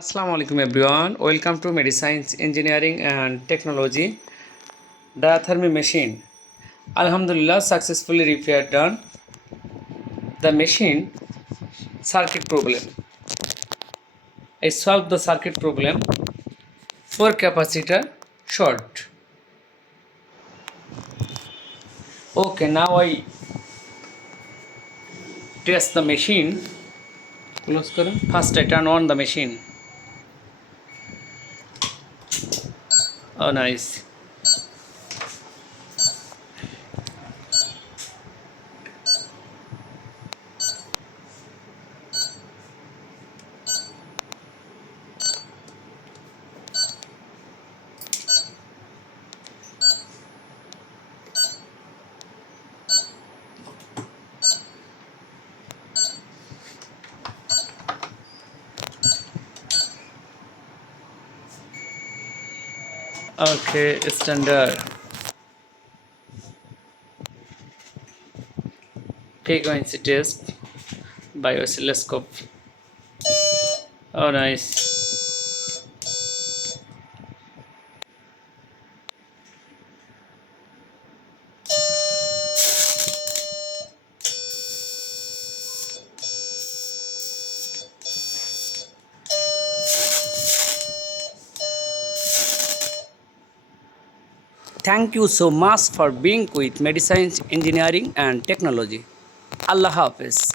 Assalamu alaikum everyone. Welcome to Medi-Science Engineering and Technology Diathermy machine. Alhamdulillah, successfully repaired done. The machine circuit problem. I solved the circuit problem. 4 capacitor short. Okay, now I test the machine. Close करो. First I turn on the machine. Oh nice. Okay, standard. Frequency test by oscilloscope. Oh nice. Thank you so much for being with Medi-Science Engineering and Technology. Allah Hafiz.